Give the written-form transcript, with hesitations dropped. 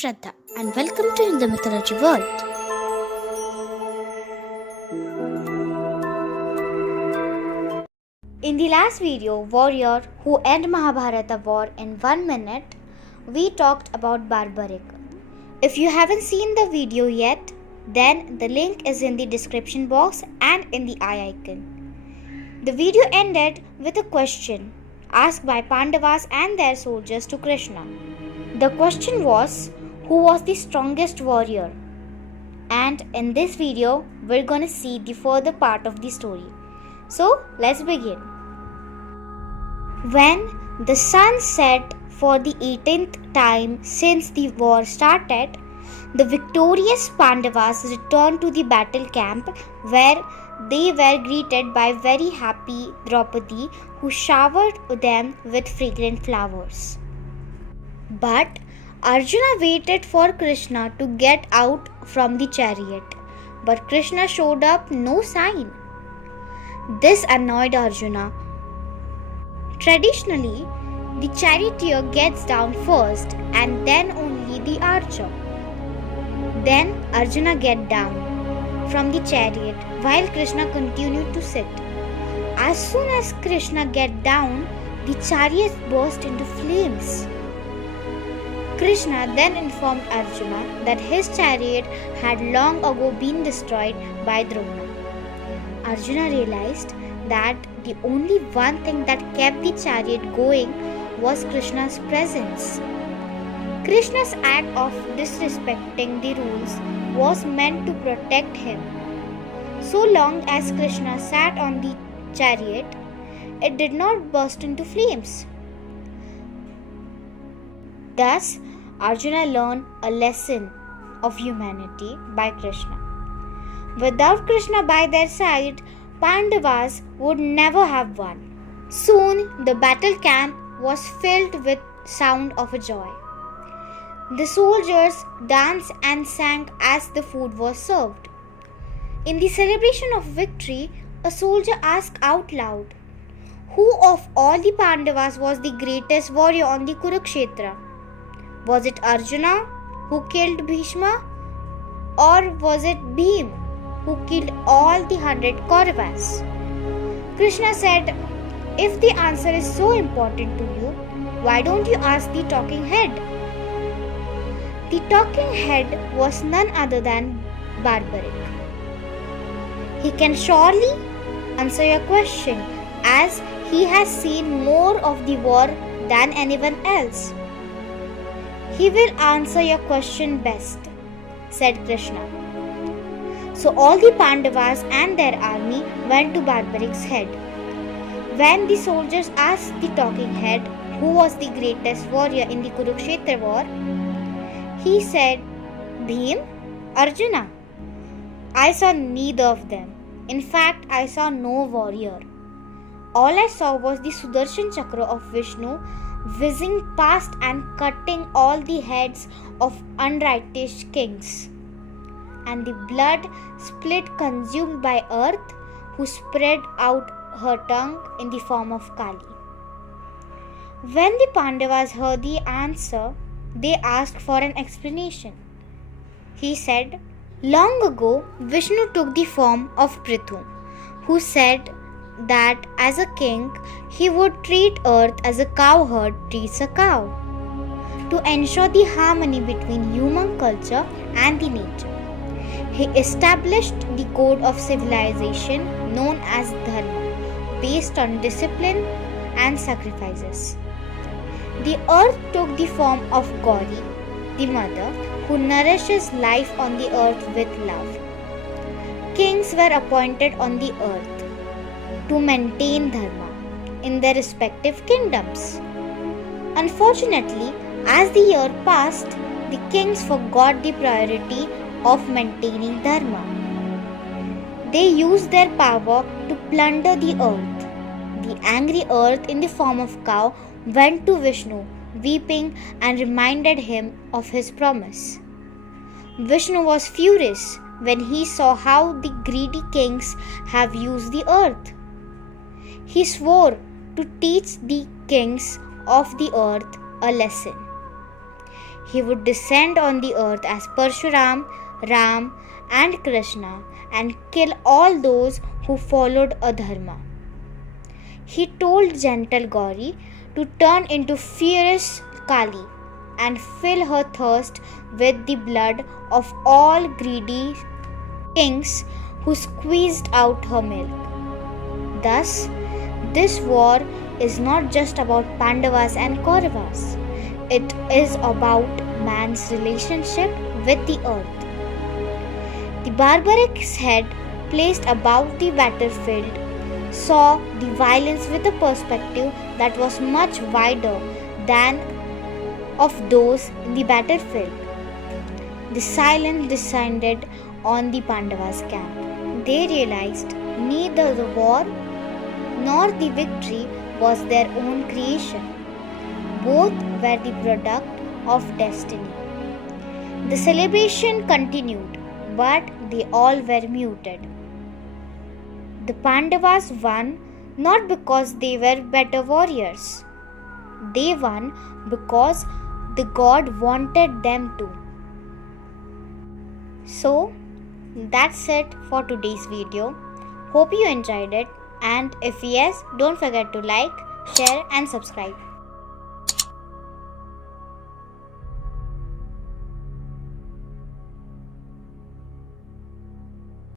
Shraddha and welcome to the Mythology world. In the last video, warrior who end Mahabharata war in 1 minute, we talked about barbaric. If you haven't seen the video yet, then the link is in the description box and in the eye icon. The video ended with a question asked by Pandavas and their soldiers to Krishna. The question was, who was the strongest warrior? And in this video, we're gonna see the further part of the story. So, let's begin. When the sun set for the 18th time since the war started, the victorious Pandavas returned to the battle camp where they were greeted by very happy Draupadi, who showered them with fragrant flowers. But Arjuna waited for Krishna to get out from the chariot, but Krishna showed up no sign. This annoyed Arjuna. Traditionally, the charioteer gets down first and then only the archer. Then Arjuna get down from the chariot while Krishna continued to sit. As soon as Krishna get down, the chariot burst into flames. Krishna then informed Arjuna that his chariot had long ago been destroyed by Drona. Arjuna realized that the only one thing that kept the chariot going was Krishna's presence. Krishna's act of disrespecting the rules was meant to protect him. So long as Krishna sat on the chariot, it did not burst into flames. Thus, Arjuna learned a lesson of humanity by Krishna. Without Krishna by their side, Pandavas would never have won. Soon, the battle camp was filled with sound of joy. The soldiers danced and sang as the food was served. In the celebration of victory, a soldier asked out loud, "Who of all the Pandavas was the greatest warrior on the Kurukshetra? Was it Arjuna who killed Bhishma, or was it Bhim who killed all the 100 Kauravas?" Krishna said, "If the answer is so important to you, why don't you ask the talking head?" The talking head was none other than Barbaric. He can surely answer your question, as he has seen more of the war than anyone else. "He will answer your question best," said Krishna. So all the Pandavas and their army went to Barbaric's head. When the soldiers asked the talking head who was the greatest warrior in the Kurukshetra war, he said, "Bhim, Arjuna. I saw neither of them. In fact, I saw no warrior. All I saw was the Sudarshan Chakra of Vishnu whizzing past and cutting all the heads of unrighteous kings, and the blood split consumed by earth, who spread out her tongue in the form of Kali." When the Pandavas heard the answer, they asked for an explanation. He said, "Long ago, Vishnu took the form of Prithu, who said that as a king, he would treat earth as a cowherd treats a cow, to ensure the harmony between human culture and the nature. He established the code of civilization known as Dharma, based on discipline and sacrifices. The earth took the form of Gauri, the mother, who nourishes life on the earth with love. Kings were appointed on the earth to maintain Dharma in their respective kingdoms. Unfortunately, as the year passed, the kings forgot the priority of maintaining Dharma. They used their power to plunder the earth. The angry earth in the form of cow went to Vishnu, weeping, and reminded him of his promise. Vishnu was furious when he saw how the greedy kings have used the earth. He swore to teach the kings of the earth a lesson. he would descend on the earth as Parshuram, Ram, and Krishna and kill all those who followed adharma. He told gentle Gauri to turn into fierce Kali and fill her thirst with the blood of all greedy kings who squeezed out her milk. Thus, this war is not just about Pandavas and Kauravas. It is about man's relationship with the earth. The barbaric head placed above the battlefield saw the violence with a perspective that was much wider than of those in the battlefield. The silence descended on the Pandavas' camp. They realized neither the war nor the victory was their own creation. Both were the product of destiny. The celebration continued, but they all were muted. The Pandavas won not because they were better warriors. They won because the god wanted them to. So, that's it for today's video. Hope you enjoyed it, and if yes, don't forget to like, share and subscribe.